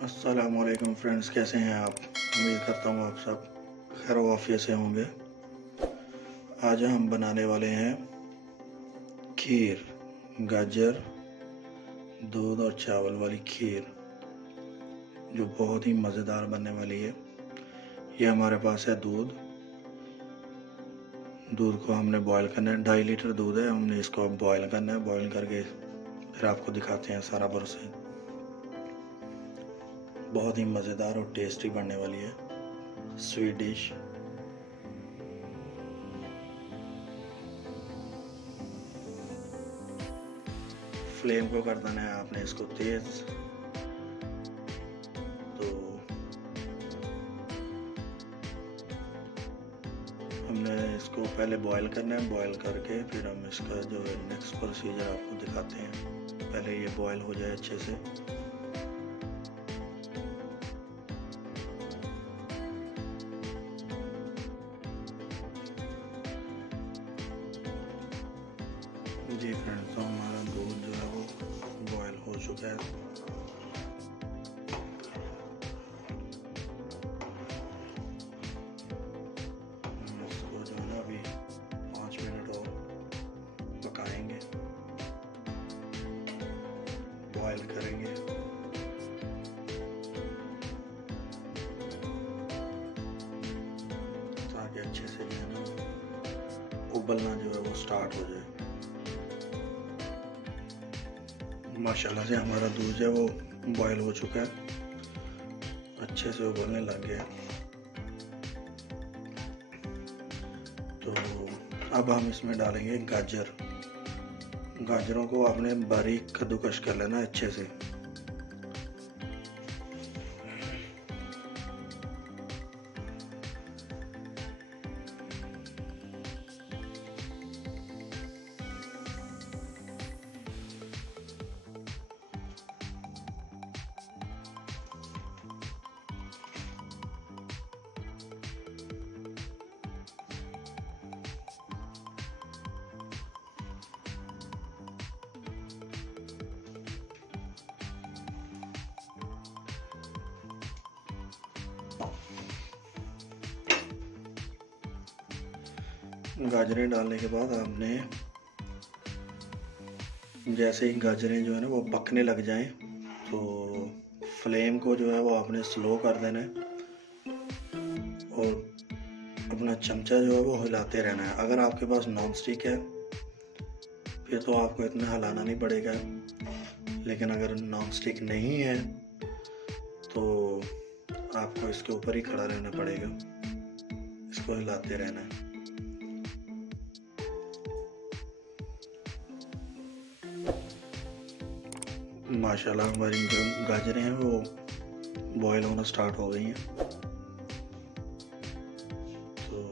अस्सलामुअलैकुम फ्रेंड्स, कैसे हैं आप। उम्मीद करता हूँ आप सब खैर वाफियत से होंगे। आज हम बनाने वाले हैं खीर, गाजर, दूध और चावल वाली खीर, जो बहुत ही मज़ेदार बनने वाली है। ये हमारे पास है दूध को हमने बॉईल करना है। 2.5 लीटर दूध है, हमने इसको अब बॉईल करना है। बॉईल करके फिर आपको दिखाते हैं सारा प्रोसेस। बहुत ही मज़ेदार और टेस्टी बनने वाली है स्वीट डिश। फ्लेम को कर देना है आपने इसको तेज। तो हमने इसको पहले बॉईल करना है। बॉईल करके फिर हम इसका जो है नेक्स्ट प्रोसीजर आपको दिखाते हैं। पहले ये बॉईल हो जाए अच्छे से। जी फ्रेंड्स, तो हमारा दूध जो है वो बॉयल हो चुका है। इसको जो है ना अभी 5 मिनट और पकाएंगे, बॉयल करेंगे। ताकि अच्छे से जो है ना उबलना जो है वो स्टार्ट हो जाए। माशाल्लाह से हमारा दूध जो है वो बॉयल हो चुका है, अच्छे से उबलने लग गया। तो अब हम इसमें डालेंगे गाजर। गाजरों को आपने बारीक कद्दूकस कर लेना है अच्छे से। गाजरें डालने के बाद आपने जैसे ही गाजरें जो है ना वो पकने लग जाएं, तो फ्लेम को जो है वो आपने स्लो कर देना है और अपना चमचा जो है वो हिलाते रहना है। अगर आपके पास नॉन स्टिक है फिर तो आपको इतना हिलाना नहीं पड़ेगा, लेकिन अगर नॉन स्टिक नहीं है तो आपको इसके ऊपर ही खड़ा रहना पड़ेगा, इसको हिलाते रहना है। माशाल्लाह हमारी जो गाजरें हैं वो बॉयल होना स्टार्ट हो गई हैं। तो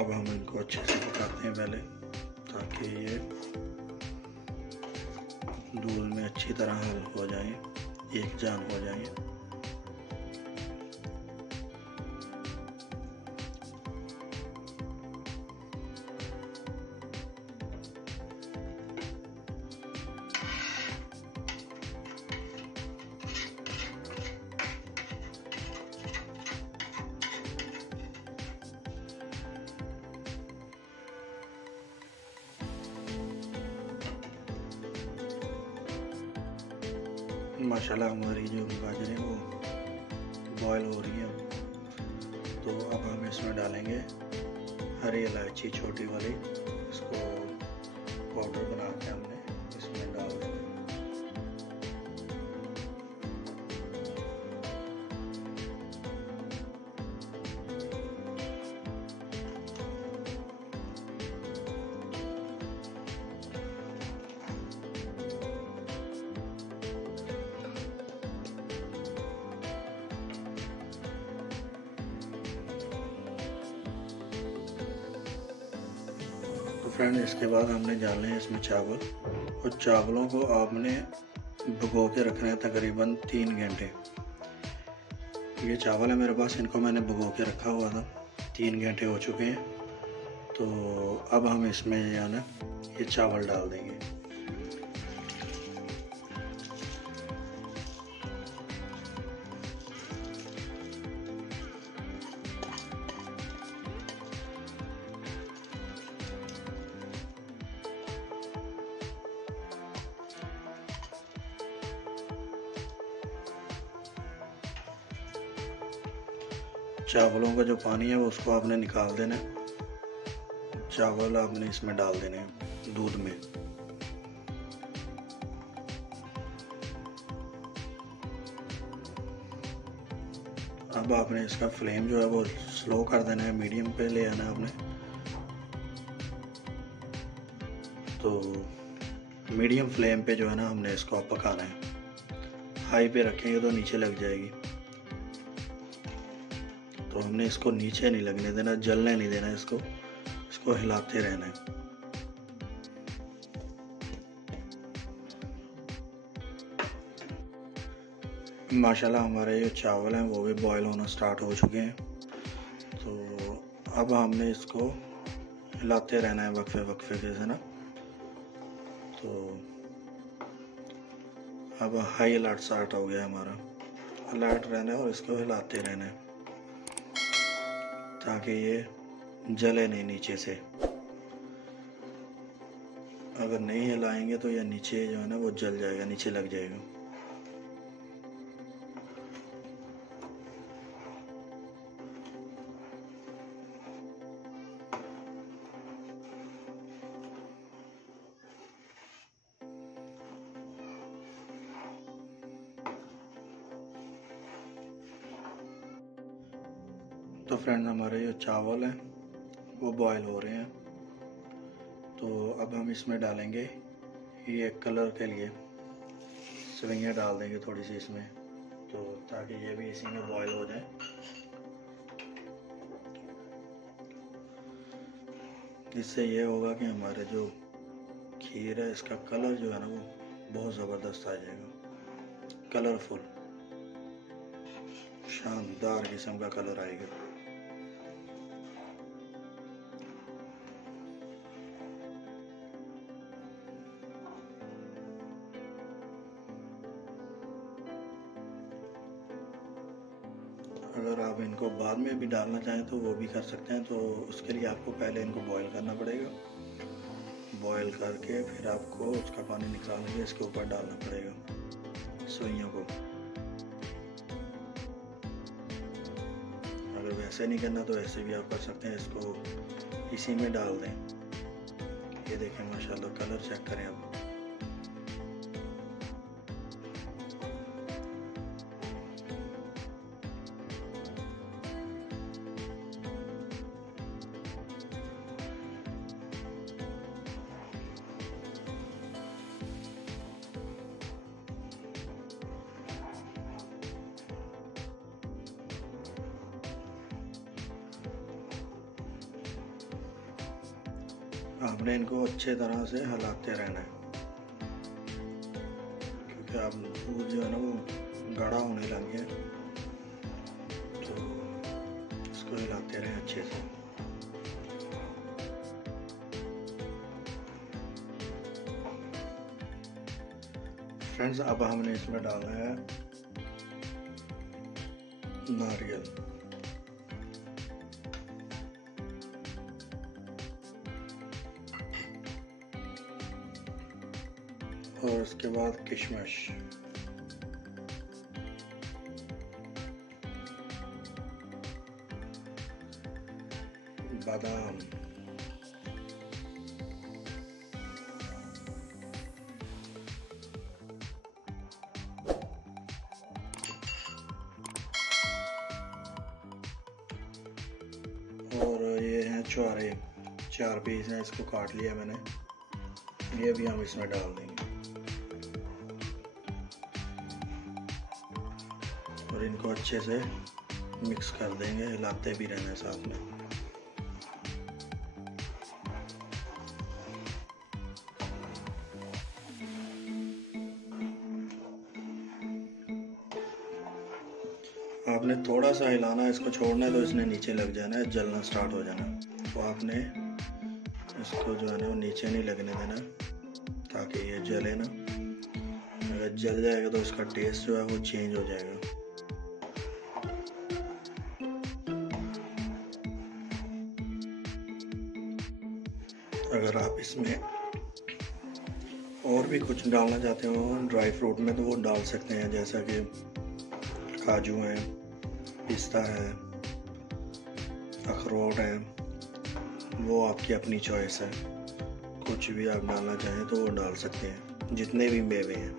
अब हम इनको अच्छे से पकाते हैं पहले, ताकि ये दूध में अच्छी तरह हल हो जाए, एक जान हो जाए। माशाल्लाह हमारी जो गाजरें वो बॉयल हो रही हैं। तो अब हम इसमें डालेंगे हरी इलायची छोटी वाली। इसको पाउडर बना के हमने इसमें डाल देना। फ्रेंड, इसके बाद हमने डालने हैं इसमें चावल, और चावलों को आपने भिगो के रखना है तकरीबन 3 घंटे। ये चावल है मेरे पास, इनको मैंने भिगो के रखा हुआ था, 3 घंटे हो चुके हैं। तो अब हम इसमें जो है ना ये चावल डाल देंगे। चावलों का जो पानी है वो उसको आपने निकाल देना है। चावल आपने इसमें डाल देने हैं दूध में। अब आपने इसका फ्लेम जो है वो स्लो कर देना है, मीडियम पे ले आना है आपने। तो मीडियम फ्लेम पे जो है ना हमने इसको पकाना है। हाई पे रखेंगे तो नीचे लग जाएगी, तो हमने इसको नीचे नहीं लगने देना, जलने नहीं देना इसको हिलाते रहना है। माशाल्लाह हमारे जो चावल हैं वो भी बॉईल होना स्टार्ट हो चुके हैं। तो अब हमने इसको हिलाते रहना है वक्फे वक्फे से ना। तो अब हाई अलर्ट स्टार्ट हो गया हमारा, अलर्ट रहना है और इसको हिलाते रहना है ताकि ये जले नहीं नीचे से। अगर नहीं हिलाएंगे तो ये नीचे जो है ना वो जल जाएगा, नीचे लग जाएगा। तो फ्रेंड्स हमारे जो चावल हैं वो बॉईल हो रहे हैं। तो अब हम इसमें डालेंगे ये कलर के लिए सवैयाँ डाल देंगे थोड़ी सी इसमें, तो ताकि ये भी इसी में बॉईल हो जाए। इससे ये होगा कि हमारे जो खीर है इसका कलर जो है ना वो बहुत ज़बरदस्त आ जाएगा, कलरफुल शानदार किस्म का कलर आएगा। अगर आप इनको बाद में भी डालना चाहें तो वो भी कर सकते हैं। तो उसके लिए आपको पहले इनको बॉईल करना पड़ेगा, बॉईल करके फिर आपको उसका पानी निकाल के इसके ऊपर डालना पड़ेगा सवैयों को। अगर वैसे नहीं करना तो ऐसे भी आप कर सकते हैं, इसको इसी में डाल दें। ये देखें माशाल्लाह कलर चेक करें आप। आपने इनको अच्छे तरह से हिलाते रहना है क्योंकि आप दूध जो है ना वो गाढ़ा होने लग गया, तो इसको हिलाते रहें अच्छे से। फ्रेंड्स अब हमने इसमें डालना है नारियल, और उसके बाद किशमिश, बादाम, और ये हैं छुहारे, 4 पीस हैं, इसको काट लिया मैंने, ये भी हम इसमें डाल देंगे और इनको अच्छे से मिक्स कर देंगे, हिलाते भी रहना है साथ में। आपने थोड़ा सा हिलाना है, इसको छोड़ना है तो इसने नीचे लग जाना है, जलना स्टार्ट हो जाना। तो आपने इसको जो है ना नीचे नहीं लगने देना ताकि ये जले ना। अगर जल जाएगा तो इसका टेस्ट जो है वो चेंज हो जाएगा। अगर आप इसमें और भी कुछ डालना चाहते हो ड्राई फ्रूट में तो वो डाल सकते हैं, जैसा कि काजू है, पिस्ता है, अखरोट है, वो आपकी अपनी चॉइस है। कुछ भी आप डालना चाहें तो वो डाल सकते हैं, जितने भी मेवे हैं।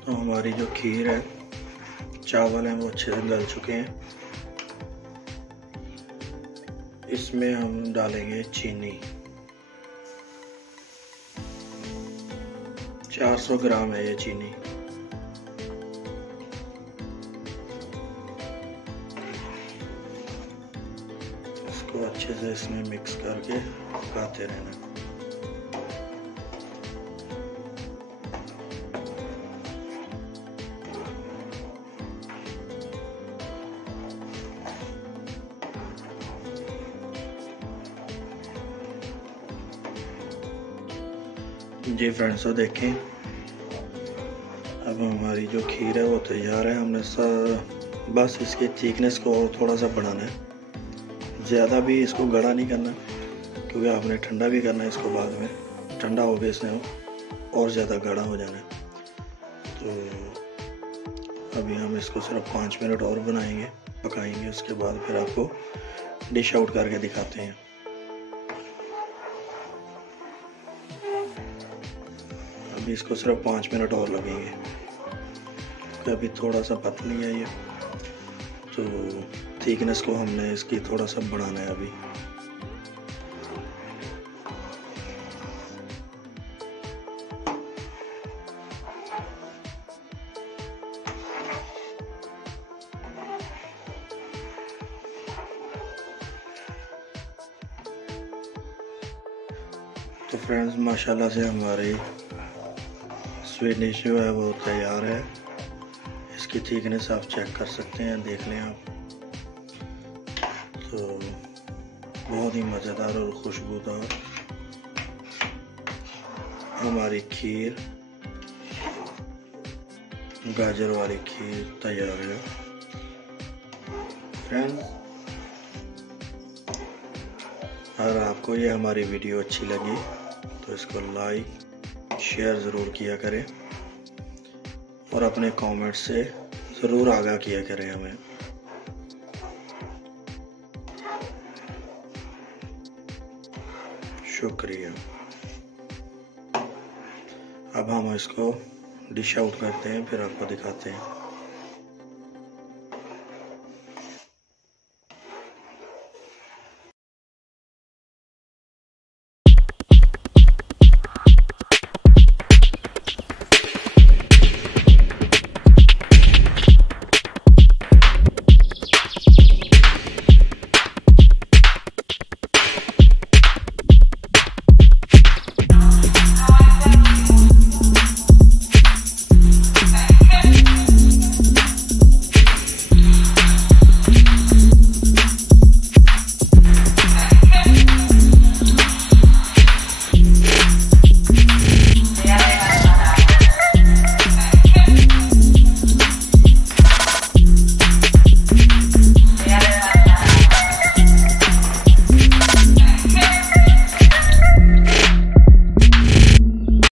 तो हमारी जो खीर है, चावल हैं वो अच्छे से गल चुके हैं। इसमें हम डालेंगे चीनी। 400 ग्राम है ये चीनी। इसको अच्छे से इसमें मिक्स करके पकाते रहना। जी फ्रेंड्स, तो देखें अब हमारी जो खीर है वो तैयार है। हमने बस इसके थिकनेस को थोड़ा सा बढ़ाना है, ज़्यादा भी इसको गाढ़ा नहीं करना, क्योंकि आपने ठंडा भी करना है इसको। बाद में ठंडा हो गया इसने और ज़्यादा गाढ़ा हो जाना है। तो अभी हम इसको सिर्फ 5 मिनट और पकाएंगे। उसके बाद फिर आपको डिश आउट करके दिखाते हैं। अभी इसको सिर्फ 5 मिनट और लगेंगे। अभी थोड़ा सा पतली है ये, तो थिकनेस को हमने इसकी थोड़ा सा बढ़ाना है अभी। तो फ्रेंड्स, माशाल्लाह से हमारी स्वीट डिश जो है वो तैयार है। इसकी थिकनेस आप चेक कर सकते हैं, देख लें आप। तो बहुत ही मज़ेदार और खुशबूदार हमारी खीर, गाजर वाली खीर तैयार है। फ्रेंड्स, अगर आपको ये हमारी वीडियो अच्छी लगी तो इसको लाइक शेयर ज़रूर किया करें और अपने कमेंट से ज़रूर आगाह किया करें हमें। शुक्रिया। अब हम इसको डिश आउट करते हैं, फिर आपको दिखाते हैं।